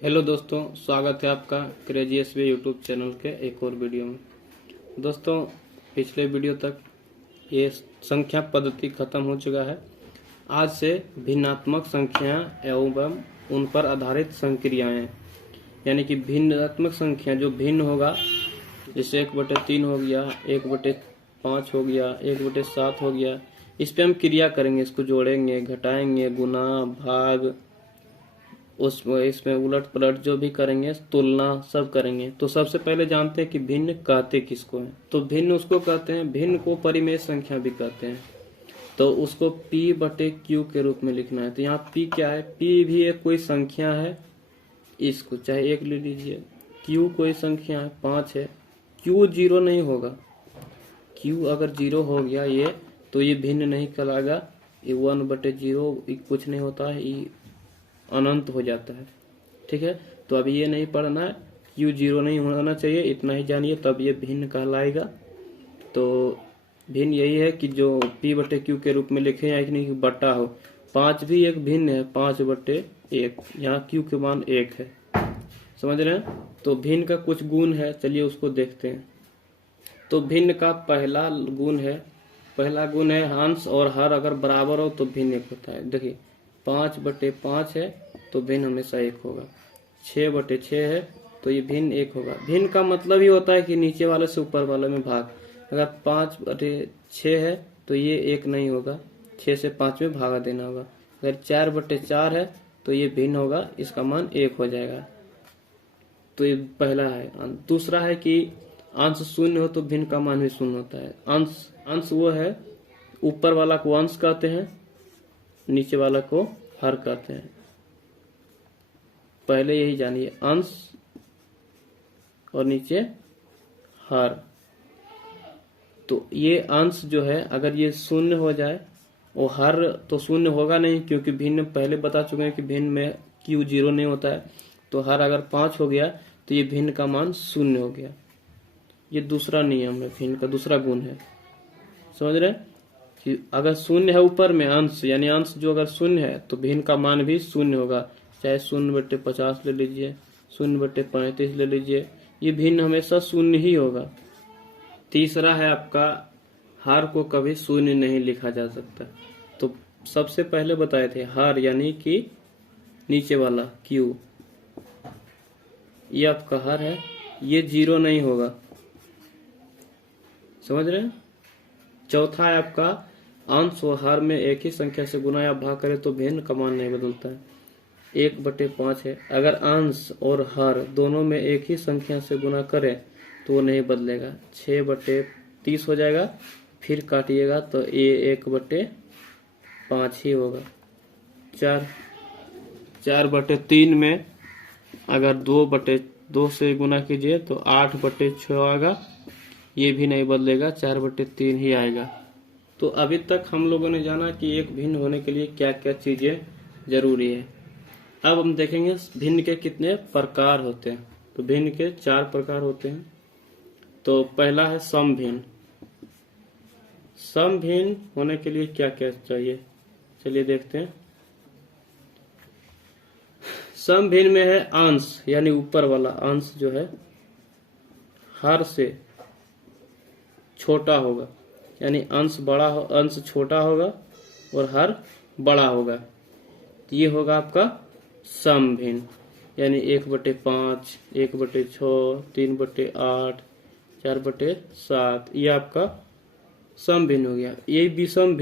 Hello दोस्तों, स्वागत है आपका क्रेजी एसवी यूट्यूब चैनल के एक और वीडियो में। दोस्तों, पिछले वीडियो तक ये संख्या पद्धति खत्म हो चुका है। आज से भिन्नात्मक संख्याएं एवं उन पर आधारित संक्रियाएं, यानी कि भिन्नात्मक संख्या जो भिन्न होगा, जैसे 1/3 हो गया, 1/5 हो गया, 1/7 हो गया, इस पे हम क्रिया करेंगे। इसको जोड़ेंगे, घटाएंगे, गुना, भाग, इसमें उलट पलट जो भी करेंगे, तुलना सब करेंगे। तो सबसे पहले जानते हैं कि भिन्न कहते किसको हैं। तो भिन्न उसको कहते हैं, भिन्न को परिमेय संख्या भी कहते हैं। तो उसको P/Q के रूप में लिखना है। तो यहाँ P क्या है? P भी एक कोई संख्या है, इसको चाहे 1 ले लीजिए। Q कोई संख्या है, 5 है। Q 0 नहीं होगा। Q अगर 0 हो गया ये, तो ये भिन्न नहीं कहलाएगा। ये 1/0 कुछ नहीं होता है, ये अनंत हो जाता है। ठीक है, तो अभी ये नहीं पढ़ना है। Q 0 नहीं होना चाहिए, इतना ही जानिए, तब ये भिन्न कहलाएगा। तो भिन्न यही है कि जो P/Q के रूप में लिखे, या नहीं कि बटा हो। 5 भी एक भिन्न है, 5/1। यहाँ Q के मान 1 है, समझ रहे हैं। तो भिन्न का कुछ गुण है, चलिए उसको देखते हैं। तो भिन्न का पहला गुण है अंश और हर अगर बराबर हो तो भिन्न एक होता है। देखिए, 5/5 है तो भिन्न हमेशा 1 होगा। 6/6 है तो ये भिन्न 1 होगा। भिन्न का मतलब ही होता है कि नीचे वाले से ऊपर वाले में भाग। अगर 5/6 है तो ये 1 नहीं होगा, 6 से 5 में भागा देना होगा। अगर 4/4 है तो ये भिन्न होगा, इसका मान 1 हो जाएगा। तो ये पहला है। दूसरा है कि अंश शून्य हो तो भिन्न का मान भी शून्य होता है। अंश वो है, ऊपर वाला को अंश कहते हैं, नीचे वाला को हर कहते हैं। पहले यही जानिए, अंश और नीचे हर। तो ये अंश जो है, अगर ये शून्य हो जाए, और हर तो शून्य होगा नहीं, क्योंकि भिन्न पहले बता चुके हैं कि भिन्न में Q 0 नहीं होता है। तो हर अगर 5 हो गया तो ये भिन्न का मान शून्य हो गया। ये दूसरा नियम है, भिन्न का दूसरा गुण है, समझ रहे हैं। कि अगर शून्य है ऊपर में अंश, यानी अंश जो अगर शून्य है तो भिन्न का मान भी शून्य होगा। चाहे 0/50 ले लीजिए, 0/35 ले लीजिए, ये भिन्न हमेशा शून्य ही होगा। तीसरा है आपका, हर को कभी शून्य नहीं लिखा जा सकता। तो सबसे पहले बताए थे हर, यानी कि नीचे वाला Q, ये आपका हर है, ये 0 नहीं होगा, समझ रहे हैं। चौथा है आपका, अंश और हर में एक ही संख्या से गुना या भाग करे तो भिन्न का मान नहीं बदलता है। 1/5 है, अगर अंश और हर दोनों में एक ही संख्या से गुना करे तो वो नहीं बदलेगा। 6/30 हो जाएगा, फिर काटिएगा तो ये 1/5 ही होगा। 4/3 में अगर 2/2 से गुना कीजिए तो 8/6 आएगा, ये भी नहीं बदलेगा, 4/3 ही आएगा। तो अभी तक हम लोगों ने जाना कि एक भिन्न होने के लिए क्या क्या चीजें जरूरी है। अब हम देखेंगे भिन्न के कितने प्रकार होते हैं। तो भिन्न के 4 प्रकार होते हैं। तो पहला है समभिन्न। समभिन्न होने के लिए क्या क्या चाहिए, चलिए देखते हैं। समभिन्न में है अंश, यानी ऊपर वाला अंश जो है हर से छोटा होगा, यानी अंश छोटा होगा और हर बड़ा होगा। ये होगा आपका समभिन्न, यानी 1/5, 1/6, 3/8, 4/7, ये आपका समभिन्न हो गया। यही विषम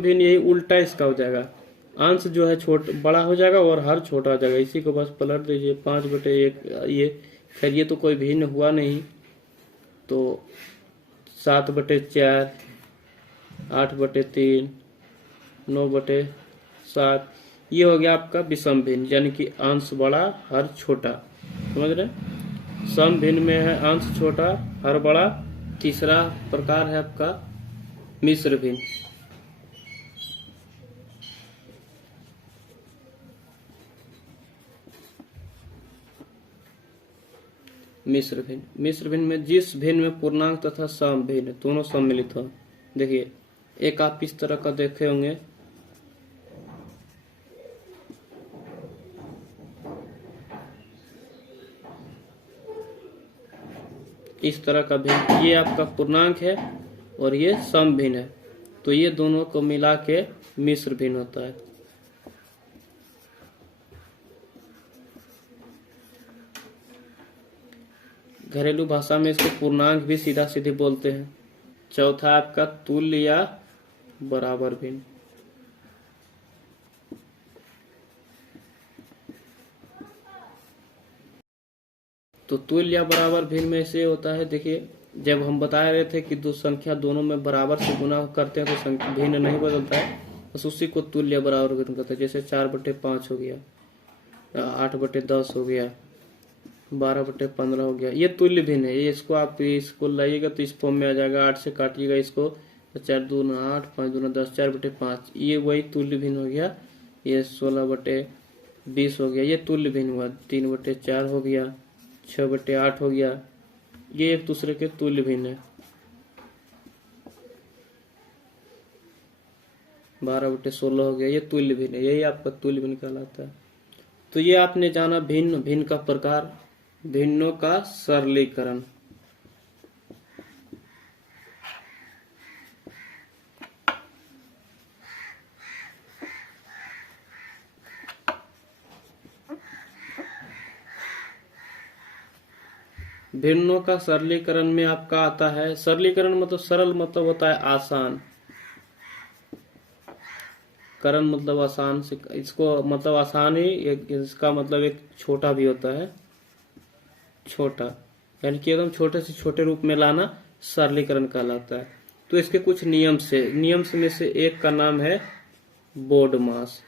भिन्न यही उल्टा इसका हो जाएगा। अंश जो है बड़ा हो जाएगा और हर छोटा हो जाएगा। इसी को बस पलट दीजिए, 5/1। ये खैर ये तो कोई भिन्न हुआ नहीं, तो 7/4, 8/3, 9/7, ये हो गया आपका विषम भिन्न, यानी कि अंश बड़ा हर छोटा, समझ रहे। सम भिन्न में है अंश छोटा हर बड़ा। तीसरा प्रकार है आपका मिश्र भिन्न। मिश्र भिन्न में जिस भिन्न में पूर्णांक तथा सम भिन्न दोनों सम्मिलित हो। देखिए, एक आप इस तरह का देखे होंगे, इस तरह का भिन्न, ये आपका पूर्णांक है और ये सम भिन्न है, तो ये दोनों को मिला के मिश्र भिन्न होता है। घरेलू भाषा में इसको पूर्णांक भी सीधा सीधे बोलते हैं। चौथा आपका तुल्य या बराबर भिन्न। तो तुल्य या बराबर भिन्न में से होता है, देखिए जब हम बता रहे थे कि दो संख्या दोनों में बराबर से गुना करते हैं तो भिन्न नहीं बदलता है, बस उसी को तुल्य या बराबर भिन्न कहते हैं। जैसे 4/5 हो गया, 8/10 हो गया, 12/15 हो गया, ये तुल्य भिन्न है। ये इसको आप इसको लाइएगा तो इस फॉर्म में आ जाएगा, 8 से काटिएगा इसको तो 4 दूना 8, 5 दूना 10, 4/5, ये वही तुल्य भिन्न हो गया। ये 16/20 हो गया, ये तुल्य भिन्न हुआ। 3/4 हो गया, 6/8 हो गया, ये एक दूसरे के तुल्य भिन्न है। 12/16 हो गया, ये तुल्य भिन्न है, यही आपका तुल्य भिन्न कहलाता है। तो ये आपने जाना भिन्न, भिन्न का प्रकार, भिन्नों का सरलीकरण। भिन्नों का सरलीकरण में आपका आता है, सरलीकरण मतलब सरल मतलब होता है आसान, करण मतलब आसान से, इसको मतलब आसान ही, इसका मतलब एक छोटा भी होता है, छोटा यानी कि एकदम छोटे से छोटे रूप में लाना सरलीकरण कहलाता है। तो इसके कुछ नियम में से एक का नाम है बोडमास।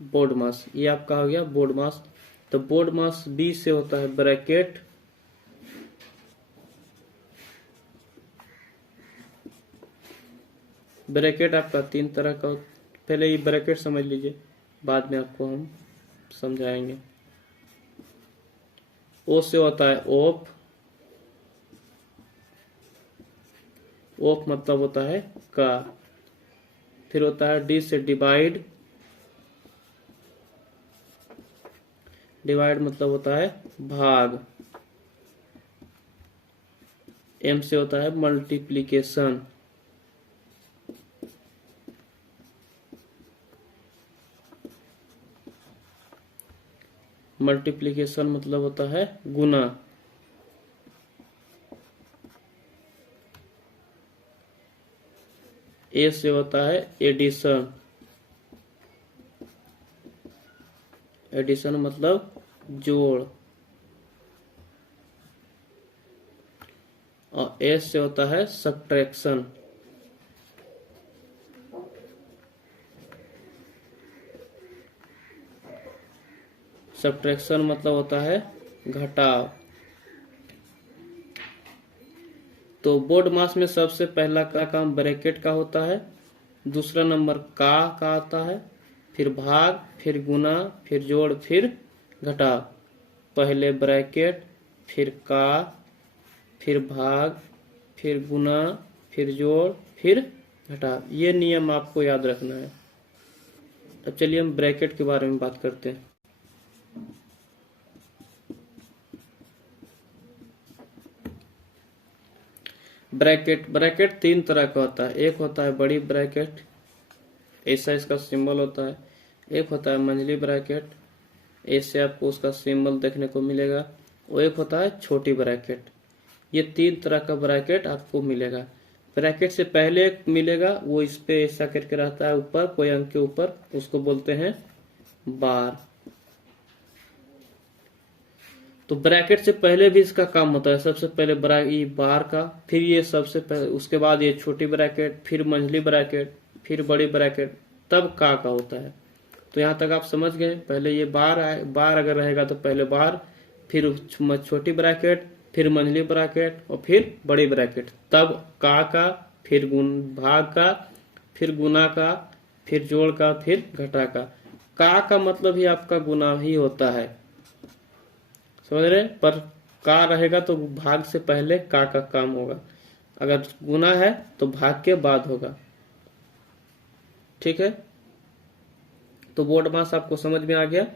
बोडमास ये आपका हो गया बोडमास। तो बोडमास बी से होता है ब्रैकेट, ब्रैकेट आपका 3 तरह का, पहले ये ब्रैकेट समझ लीजिए, बाद में आपको हम समझाएंगे। ओ से होता है ओप, ओप मतलब होता है का। फिर होता है डी से डिवाइड, डिवाइड मतलब होता है भाग। एम से होता है मल्टीप्लीकेशन, मल्टीप्लीकेशन मतलब होता है गुना। ए से होता है एडिशन, एडिशन मतलब जोड़। और एस से होता है सब्ट्रैक्शन, सब्ट्रैक्शन मतलब होता है घटाव। तो बोडमास में सबसे पहला का काम ब्रैकेट का होता है, दूसरा नंबर का आता है, फिर भाग, फिर गुना, फिर जोड़, फिर घटाव। पहले ब्रैकेट, फिर का, फिर भाग, फिर गुना, फिर जोड़, फिर घटाव। ये नियम आपको याद रखना है। अब चलिए हम ब्रैकेट के बारे में बात करते हैं। ब्रैकेट, ब्रैकेट 3 तरह का होता है। एक होता है बड़ी ब्रैकेट, ऐसा इसका सिंबल होता है। एक होता है मंझली ब्रैकेट, ऐसे आपको उसका सिंबल देखने को मिलेगा। और एक होता है छोटी ब्रैकेट। ये 3 तरह का ब्रैकेट आपको मिलेगा। ब्रैकेट से पहले एक मिलेगा, वो इस पे ऐसा करके रहता है ऊपर, कोई अंक के ऊपर, उसको बोलते हैं बार। तो ब्रैकेट से पहले भी इसका काम होता है। सबसे पहले ये बार का, फिर ये सबसे पहले, उसके बाद ये छोटी ब्रैकेट, फिर मंझली ब्रैकेट, फिर बड़ी ब्रैकेट, तब का होता है। तो यहाँ तक आप समझ गए। पहले ये बार अगर रहेगा तो पहले बार, फिर छोटी ब्रैकेट, फिर मंझली ब्रैकेट और फिर बड़ी ब्रैकेट, तब का, फिर भाग का, फिर गुना का, फिर जोड़ का, फिर घटा का मतलब ही आपका गुना ही होता है, समझ रहे। पर का रहेगा तो भाग से पहले का काम होगा, अगर गुना है तो भाग के बाद होगा। ठीक है, तो बोर्ड मास आपको समझ में आ गया।